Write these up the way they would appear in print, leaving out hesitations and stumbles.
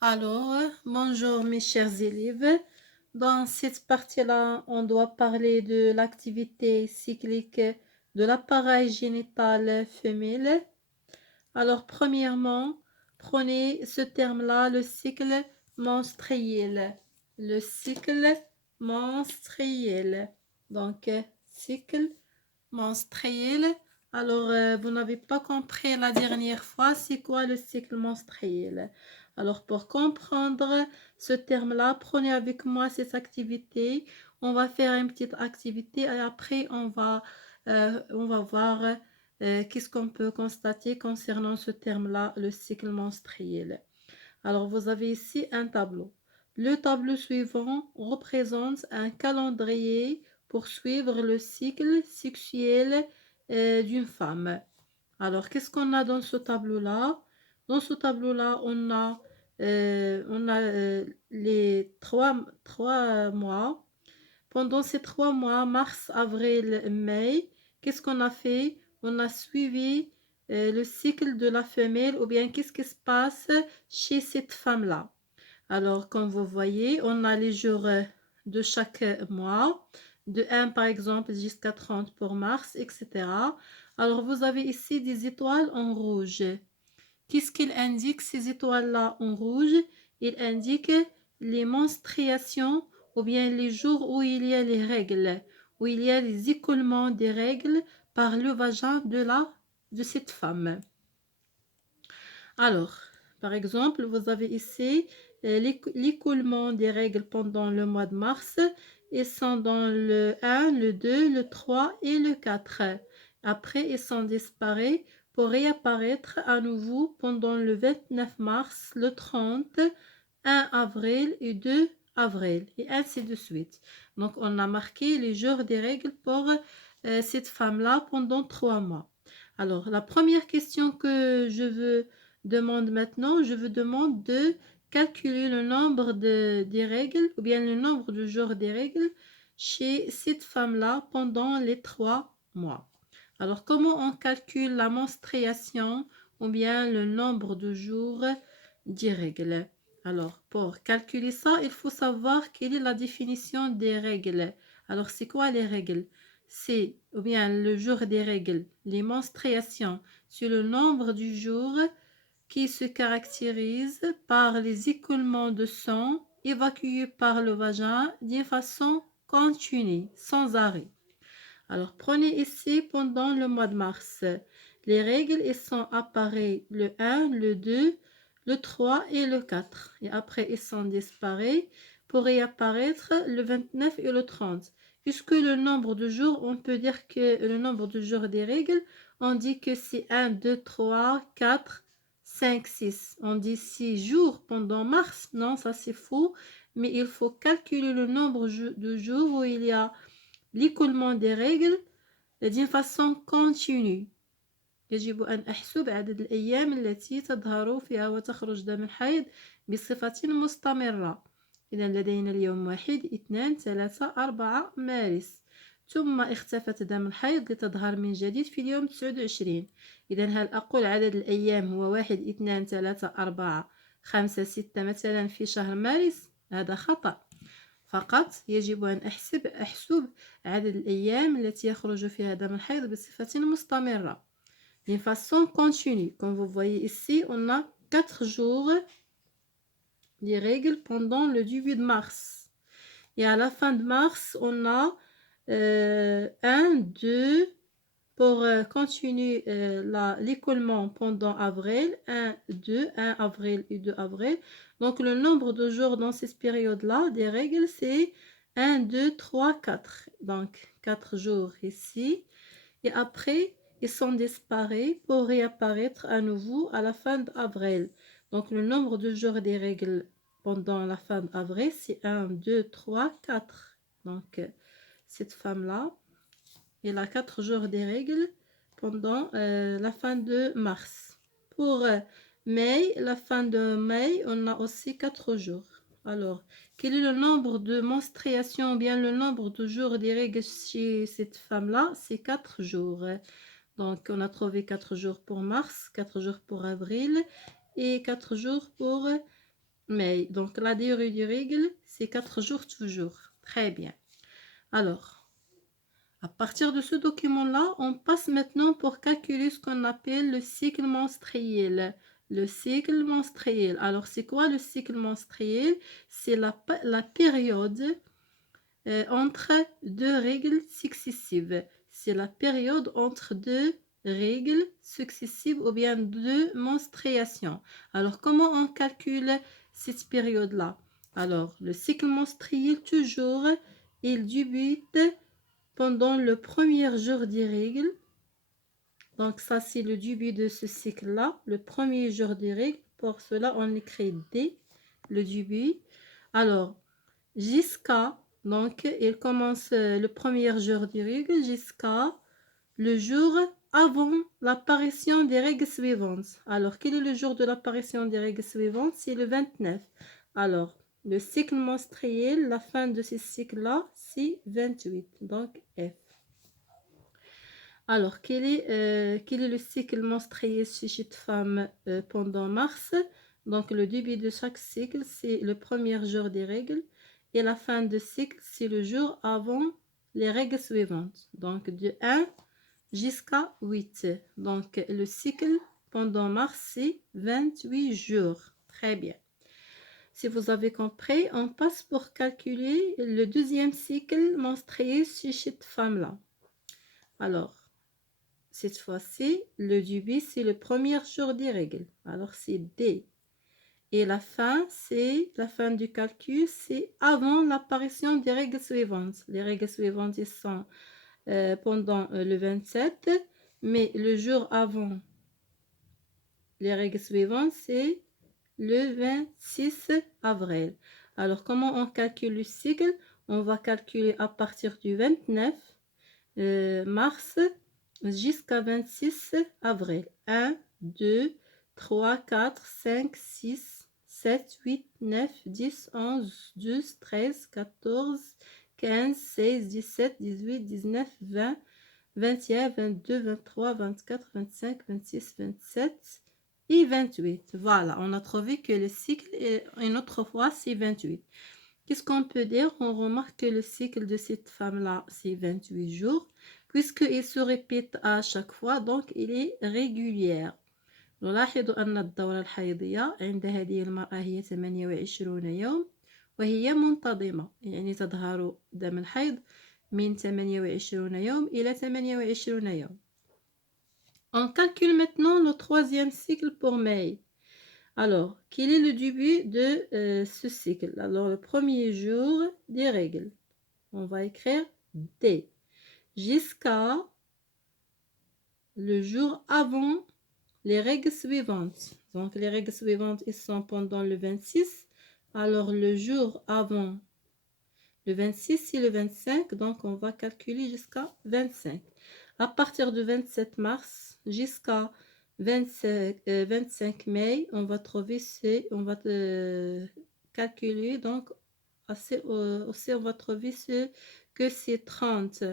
Alors, bonjour mes chers élèves. Dans cette partie-là, on doit parler de l'activité cyclique de l'appareil génital femelle. Alors, premièrement, prenez ce terme-là, le cycle menstruel. Le cycle menstruel. Donc, cycle menstruel. Alors, vous n'avez pas compris la dernière fois, c'est quoi le cycle menstruel? Alors, pour comprendre ce terme-là, prenez avec moi cette activité. On va faire une petite activité et après, on va voir qu'est-ce qu'on peut constater concernant ce terme-là, le cycle menstruel. Alors, vous avez ici un tableau. Le tableau suivant représente un calendrier pour suivre le cycle sexuel d'une femme. Alors, qu'est-ce qu'on a dans ce tableau-là? Dans ce tableau-là, on a les trois mois. Pendant ces 3 mois, mars, avril, mai, qu'est-ce qu'on a fait? On a suivi le cycle de la femelle ou bien qu'est-ce qui se passe chez cette femme-là. Alors, comme vous voyez, on a les jours de chaque mois, de 1 par exemple jusqu'à 30 pour mars, etc. Alors, vous avez ici des étoiles en rouge. Qu'est-ce qu'il indique ces étoiles-là en rouge? Il indique les menstruations ou bien les jours où il y a les règles, où il y a les écoulements des règles par le vagin de cette femme. Alors, par exemple, vous avez ici l'écoulement des règles pendant le mois de mars. Ils sont dans le 1, le 2, le 3 et le 4. Après, ils sont disparus pour réapparaître à nouveau pendant le 29 mars, le 30, 1 avril et 2 avril, et ainsi de suite. Donc, on a marqué les jours des règles pour cette femme-là pendant 3 mois. Alors, la première question que je vous demande de calculer le nombre des règles ou bien le nombre de jours des règles chez cette femme-là pendant les 3 mois. Alors, comment on calcule la menstruation ou bien le nombre de jours des règles? Alors, pour calculer ça, il faut savoir quelle est la définition des règles. Alors, c'est quoi les règles? C'est, ou bien le jour des règles, les menstruations, c'est le nombre du jour qui se caractérise par les écoulements de sang évacués par le vagin d'une façon continue, sans arrêt. Alors, prenez ici pendant le mois de mars. Les règles elles sont apparues le 1, le 2, le 3 et le 4. Et après, ils sont disparus pour réapparaître le 29 et le 30. Puisque le nombre de jours, on peut dire que le nombre de jours des règles, on dit que c'est 1, 2, 3, 4, 5, 6. On dit 6 jours pendant mars. Non, ça c'est faux. Mais il faut calculer le nombre de jours où il y a l'écoulement des règles d'une façon continue. يجب أن أحسب عدد الأيام التي تظهر فيها وتخرج دم الحيض بصفة مستمرة. إذا لدينا اليوم 1 2 3 4 مارس، ثم اختفت دم الحيض لتظهر من جديد في اليوم 29. إذا هل أقول عدد الأيام هو 1 2 3 4 5 6 مثلا في شهر مارس؟ هذا خطأ. فقط يجب أن أحسب عدد الأيام التي يخرج فيها دم الحيض بصفة مستمرة. D'une façon continue. Comme vous voyez ici, on a 4 jours des règles pendant le début de mars. Et à la fin de mars, on a 1, 2, pour continuer l'écoulement pendant avril, 1, 2, 1 avril et 2 avril. Donc, le nombre de jours dans cette période-là des règles, c'est 1, 2, 3, 4. Donc, 4 jours ici. Et après, ils sont disparus pour réapparaître à nouveau à la fin d'avril. Donc, le nombre de jours des règles pendant la fin d'avril, c'est 1, 2, 3, 4. Donc, cette femme-là, elle a 4 jours des règles pendant la fin de mars. Pour mai, la fin de mai, on a aussi 4 jours. Alors, quel est le nombre de menstruations ou bien le nombre de jours des règles chez cette femme-là? C'est 4 jours. Donc, on a trouvé 4 jours pour mars, 4 jours pour avril et 4 jours pour mai. Donc, la durée du règle, c'est 4 jours toujours. Très bien. Alors, à partir de ce document-là, on passe maintenant pour calculer ce qu'on appelle le cycle menstruel. Le cycle menstruel. Alors, c'est quoi le cycle menstruel? C'est la période entre deux règles successives. C'est la période entre deux règles successives ou bien deux menstruations. Alors, comment on calcule cette période-là? Alors, le cycle menstruel, toujours, il débute pendant le premier jour des règles. Donc, ça, c'est le début de ce cycle-là, le premier jour des règles. Pour cela, on écrit D, le début. Alors, jusqu'à, donc, il commence le premier jour des règles jusqu'à le jour avant l'apparition des règles suivantes. Alors, quel est le jour de l'apparition des règles suivantes? C'est le 29. Alors, le cycle menstruel, la fin de ce cycle-là, c'est 28. Donc, F. Alors, quel est le cycle menstruel chez cette femme pendant mars? Donc, le début de chaque cycle, c'est le premier jour des règles. Et la fin de cycle, c'est le jour avant les règles suivantes. Donc, de 1 jusqu'à 8. Donc, le cycle pendant mars, c'est 28 jours. Très bien. Si vous avez compris, on passe pour calculer le deuxième cycle menstruel chez cette femme-là. Alors, cette fois-ci, le début, c'est le premier jour des règles. Alors, c'est D. Et la fin du calcul, c'est avant l'apparition des règles suivantes. Les règles suivantes, ils sont pendant le 27, mais le jour avant les règles suivantes, c'est le 26 avril. Alors, comment on calcule le cycle? On va calculer à partir du 29 mars jusqu'à 26 avril. 1, 2, 3, 4, 5, 6, 7, 8, 9, 10, 11, 12, 13, 14, 15, 16, 17, 18, 19, 20, 21, 22, 23, 24, 25, 26, 27 et 28. Voilà, on a trouvé que le cycle, une autre fois, c'est 28. Qu'est-ce qu'on peut dire? On remarque que le cycle de cette femme-là, c'est 28 jours, puisqu'il se répète à chaque fois, donc il est régulier. نلاحظ أن الدورة الحيضية عند هذه المرأة هي 28 يوم وهي منتظمة، يعني تظهر دم الحيض من 28 يوم إلى 28 يوم. On calcule maintenant le troisième cycle pour mai. Alors, quel est le début de ce cycle? Alors, le premier jour des règles. On va écrire D. Jusqu'à le jour avant les règles suivantes. Donc, les règles suivantes, ils sont pendant le 26. Alors, le jour avant le 26, c'est le 25. Donc, on va calculer jusqu'à 25. À partir du 27 mars jusqu'à 25 mai, on va trouver on va calculer, donc aussi on va trouver que c'est 30.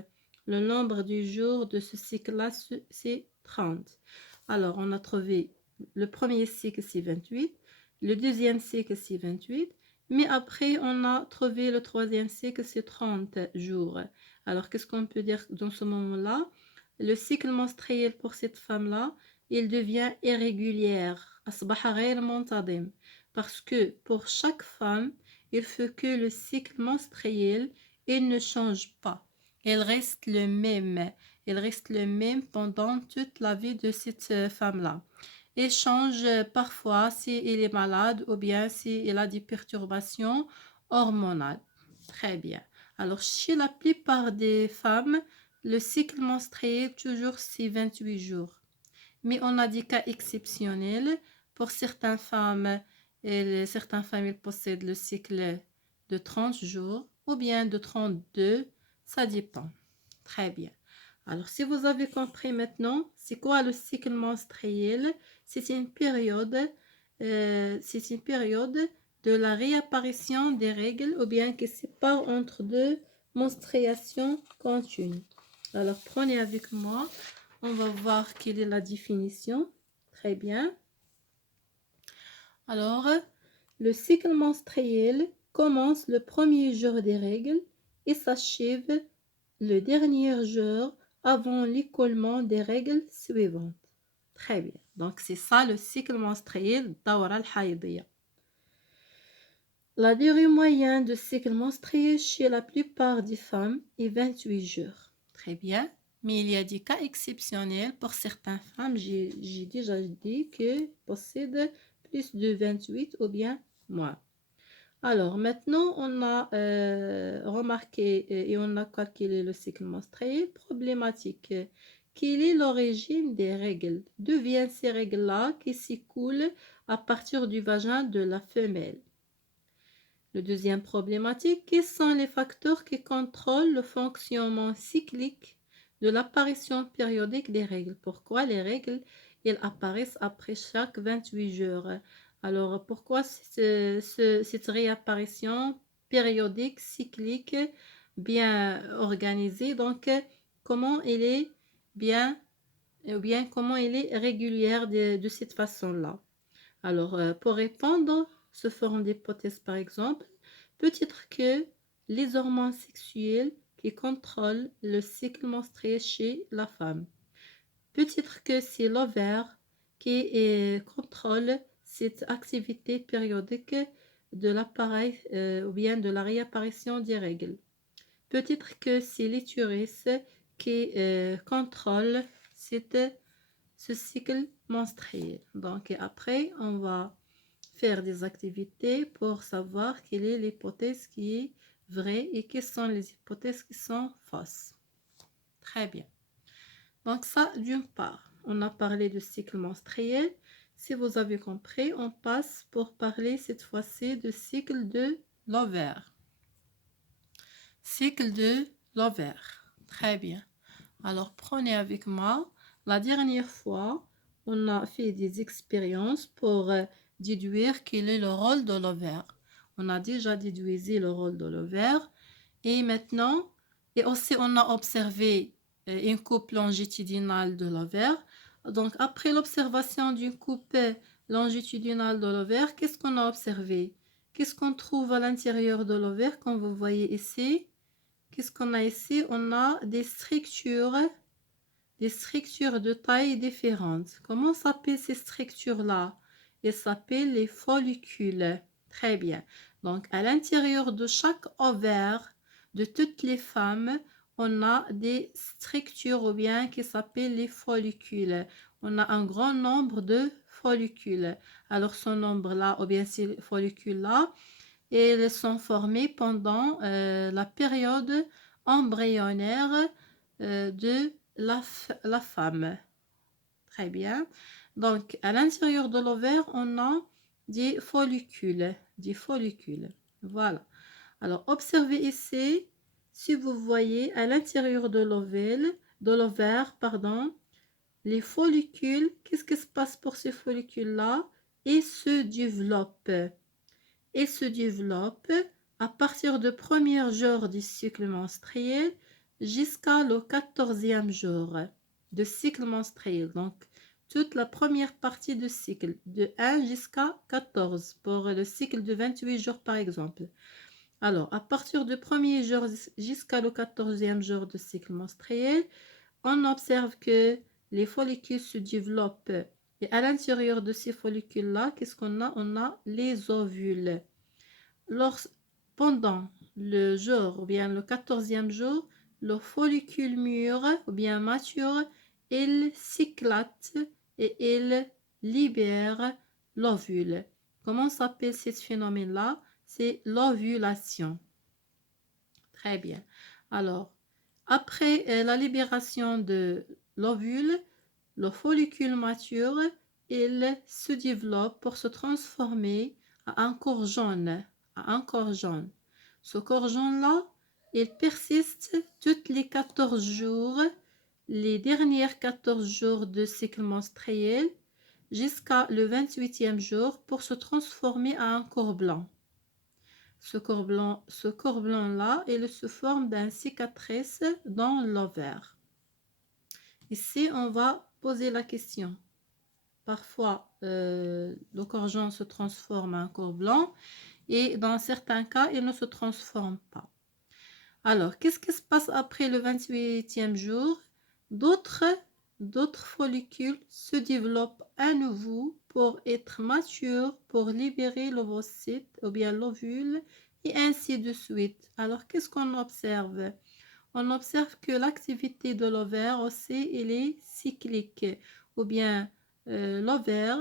Le nombre du jour de ce cycle-là, c'est 30. Alors, on a trouvé le premier cycle, c'est 28. Le deuxième cycle, c'est 28. Mais après, on a trouvé le troisième cycle, c'est 30 jours. Alors, qu'est-ce qu'on peut dire dans ce moment-là? Le cycle menstruel pour cette femme-là, il devient irrégulière. أصبح غير منتظم. Parce que pour chaque femme, il faut que le cycle menstruel, il ne change pas. Il reste le même. Il reste le même pendant toute la vie de cette femme-là. Il change parfois s'il est malade ou bien s'il a des perturbations hormonales. Très bien. Alors, chez la plupart des femmes, le cycle menstruel, toujours, c'est 28 jours. Mais on a des cas exceptionnels. Pour certaines femmes, ils possèdent le cycle de 30 jours ou bien de 32. Ça dépend. Très bien. Alors, si vous avez compris maintenant, c'est quoi le cycle menstruel? C'est une période de la réapparition des règles ou bien qui sépare entre deux menstruations continues. Alors, prenez avec moi. On va voir quelle est la définition. Très bien. Alors, Le cycle menstruel commence le premier jour des règles et s'achève le dernier jour avant l'écoulement des règles suivantes. Très bien. Donc, c'est ça le cycle menstruel الدورة الحيضية. La durée moyenne de cycle menstruel chez la plupart des femmes est 28 jours. Très bien. Mais il y a des cas exceptionnels pour certaines femmes. J'ai déjà dit que possèdent plus de 28 ou bien moins. Alors, maintenant, on a remarqué et on a calculé le cycle menstruel. Problématique. Quelle est l'origine des règles? D'où viennent ces règles-là qui s'écoulent à partir du vagin de la femelle? Le deuxième problématique, quels sont les facteurs qui contrôlent le fonctionnement cyclique de l'apparition périodique des règles? Pourquoi les règles, elles apparaissent après chaque 28 jours? Alors, pourquoi cette réapparition périodique, cyclique, bien organisée? Donc, comment elle est bien, ou bien comment elle est régulière de cette façon-là? Alors, pour répondre sous forme d'hypothèse par exemple, peut-être que les hormones sexuelles qui contrôlent le cycle menstruel chez la femme. Peut-être que c'est l'ovaire qui contrôle cette activité périodique de l'appareil ou bien de la réapparition des règles. Peut-être que c'est l'utérus qui contrôle ce cycle menstruel. Donc après, on va faire des activités pour savoir quelle est l'hypothèse qui est vraie et quelles sont les hypothèses qui sont fausses. Très bien. Donc ça, d'une part, on a parlé du cycle menstruel. Si vous avez compris, on passe pour parler cette fois-ci du cycle de l'ovaire. Cycle de l'ovaire. Très bien. Alors, prenez avec moi. La dernière fois, on a fait des expériences pour déduire quel est le rôle de l'ovaire. On a déjà déduit le rôle de l'ovaire. Et maintenant, et aussi on a observé une coupe longitudinale de l'ovaire. Donc, après l'observation d'une coupe longitudinale de l'ovaire, qu'est-ce qu'on a observé? Qu'est-ce qu'on trouve à l'intérieur de l'ovaire, comme vous voyez ici? Qu'est-ce qu'on a ici? On a des structures de taille différentes. Comment s'appellent ces structures-là? Elles s'appellent les follicules. Très bien. Donc, à l'intérieur de chaque ovaire de toutes les femmes, on a des structures ou bien qui s'appellent les follicules. On a un grand nombre de follicules. Alors, ce nombre-là, ou bien ces follicules-là, elles sont formées pendant la période embryonnaire de la femme. Très bien. Donc, à l'intérieur de l'ovaire, on a des follicules. Des follicules. Voilà. Alors, observez ici, si vous voyez à l'intérieur de l'ovaire, les follicules, qu'est-ce qui se passe pour ces follicules-là? Ils se développent. Et se développe à partir du premier jour du cycle menstruel jusqu'à le 14e jour de cycle menstruel. Donc, toute la première partie du cycle, de 1 jusqu'à 14, pour le cycle de 28 jours par exemple. Alors, à partir du premier jour jusqu'à le 14e jour de cycle menstruel, on observe que les follicules se développent. Et à l'intérieur de ces follicules-là, qu'est-ce qu'on a? On a les ovules. Pendant le jour ou bien le 14e jour, le follicule mûr ou bien mature, il s'éclate et il libère l'ovule. Comment s'appelle ce phénomène-là? C'est l'ovulation. Très bien. Alors, après la libération de l'ovule, le follicule mature, il se développe pour se transformer à un corps jaune. Ce corps jaune-là, il persiste tous les 14 jours, les derniers 14 jours de cycle menstruel, jusqu'à le 28e jour pour se transformer à un corps blanc. Ce corps blanc-là, il se forme d'une cicatrice dans l'ovaire. Ici, on va poser la question. parfois le corps jaune se transforme en corps blanc et dans certains cas, il ne se transforme pas. Alors, qu'est-ce qui se passe après le 28e jour? D'autres follicules se développent à nouveau pour être matures, pour libérer l'ovocyte ou bien l'ovule et ainsi de suite. Alors, qu'est-ce qu'on observe? On observe que l'activité de l'ovaire aussi, elle est cyclique, ou bien l'ovaire,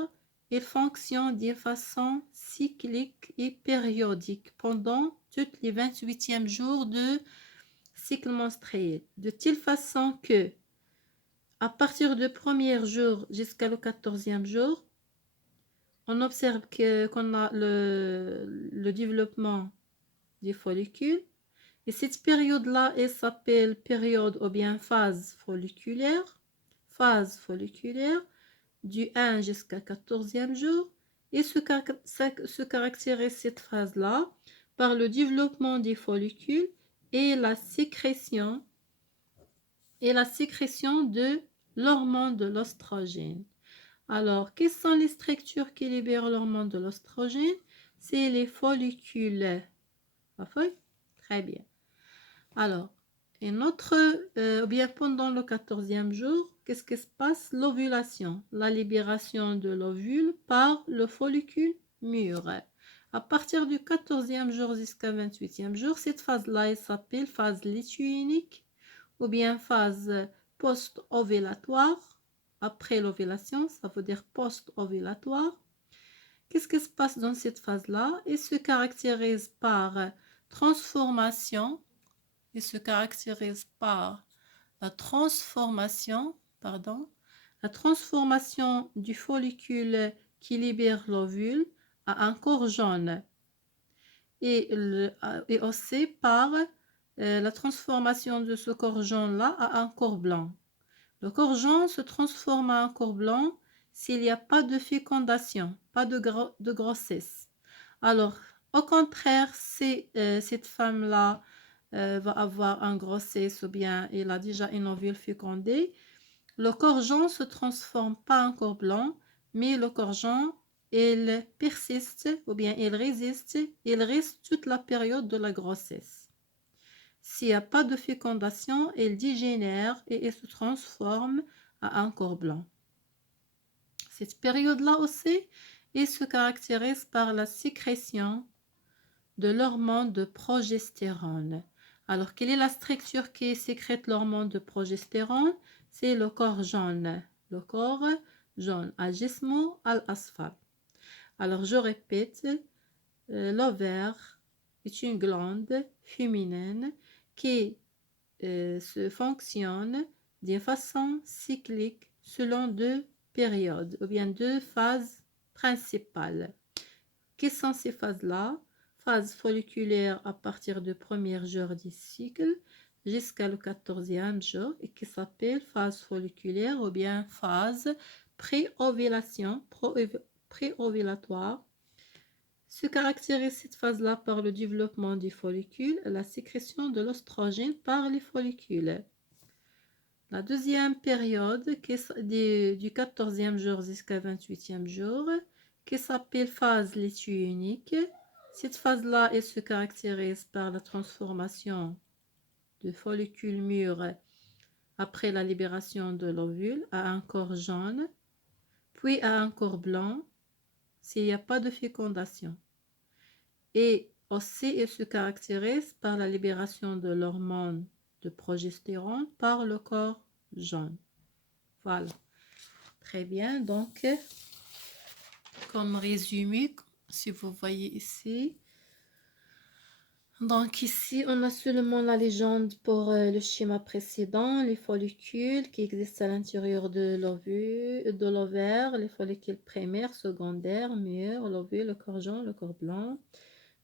il fonctionne de façon cyclique et périodique pendant tous les 28e jours de cycle menstruel, de telle façon que à partir du premier jour jusqu'à le 14e jour, on observe qu'on a le développement des follicules. Et cette période-là, elle s'appelle période ou bien phase folliculaire. Phase folliculaire du 1 jusqu'à 14e jour. Et se caractérise cette phase-là par le développement des follicules et la sécrétion de l'hormone de l'oestrogène. Alors, quelles sont les structures qui libèrent l'hormone de l'oestrogène? C'est les follicules. Parfait? Très bien. Alors, bien pendant le 14e jour, qu'est-ce qui se passe? L'ovulation, la libération de l'ovule par le follicule mûr. À partir du 14e jour jusqu'à 28e jour, cette phase-là, elle s'appelle phase lutéinique ou bien phase post-ovulatoire. Après l'ovulation, ça veut dire post-ovulatoire. Qu'est-ce qui se passe dans cette phase-là? Elle se caractérise par transformation. Il se caractérise par la transformation du follicule qui libère l'ovule à un corps jaune et aussi par la transformation de ce corps jaune-là à un corps blanc. Le corps jaune se transforme en corps blanc s'il n'y a pas de fécondation, pas de grossesse. Alors, au contraire, si cette femme-là va avoir une grossesse ou bien il a déjà une ovule fécondée, le corps jaune ne se transforme pas en corps blanc, mais le corps jaune, il persiste ou bien il reste toute la période de la grossesse. S'il n'y a pas de fécondation, il dégénère et il se transforme à un corps blanc. Cette période-là aussi, il se caractérise par la sécrétion de l'hormone de progestérone. Alors, quelle est la structure qui sécrète l'hormone de progestérone? C'est le corps jaune. Le corps jaune, الجسم الأصفر. Alors, je répète, l'ovaire est une glande féminine qui se fonctionne de façon cyclique selon deux périodes ou bien deux phases principales. Quelles sont ces phases-là? Phase folliculaire à partir du premier jour du cycle jusqu'à le 14e jour et qui s'appelle phase folliculaire ou bien phase pré-ovulation, pré-ovulatoire. Se caractérise cette phase-là par le développement des follicules et la sécrétion de l'oestrogène par les follicules. La deuxième période du 14e jour jusqu'à 28e jour qui s'appelle phase lutéinique. Cette phase-là, elle se caractérise par la transformation de follicules mûrs après la libération de l'ovule à un corps jaune, puis à un corps blanc s'il n'y a pas de fécondation. Et aussi, elle se caractérise par la libération de l'hormone de progestérone par le corps jaune. Voilà. Très bien. Donc, comme résumé, si vous voyez ici, donc ici, on a seulement la légende pour le schéma précédent, les follicules qui existent à l'intérieur de l'ovaire, les follicules primaires, secondaires, mûrs, l'ovule, le corps jaune, le corps blanc.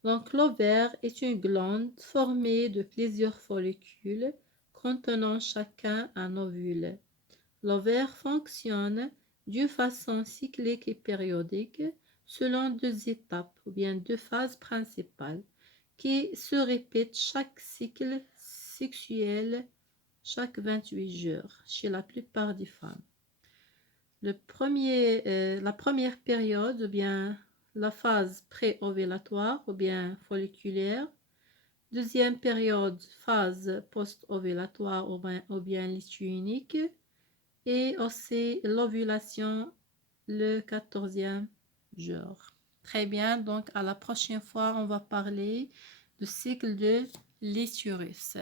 Donc l'ovaire est une glande formée de plusieurs follicules contenant chacun un ovule. L'ovaire fonctionne d'une façon cyclique et périodique selon deux étapes ou bien deux phases principales qui se répètent chaque cycle sexuel chaque 28 jours chez la plupart des femmes. La première période, ou bien la phase pré-ovulatoire, ou bien folliculaire. Deuxième période, phase post-ovulatoire, ou bien l'issue unique. Et aussi l'ovulation, le 14e jour. Très bien, donc à la prochaine fois, on va parler du cycle de l'utérus.